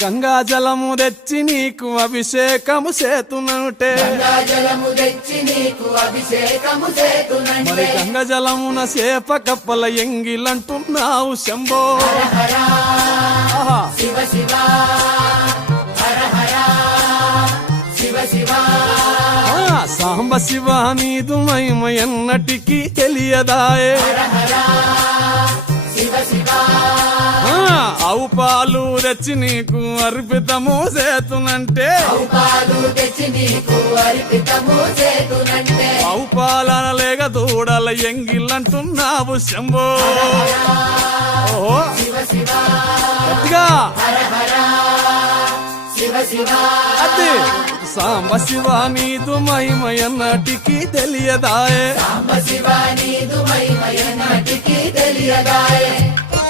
గంగా జలము తెచ్చి నీకు అభిషేకము చేతునంటే మరి గంగా జలమున చేప కప్పల ఎంగిలంటున్నావు శంభో సాంబ శివ నీదు మహిమ ఎన్నటికీ తెలియదాయే ఆవు పాలు తెచ్చి నీకు అర్పితము చేతునంటే ఆవు పాలన లేక దూడల ఎంగిలంటున్నావు శంభో గట్టిగా అది సాంబ శివ నీదు మహిమ ఎన్నటికీ తెలియదాయే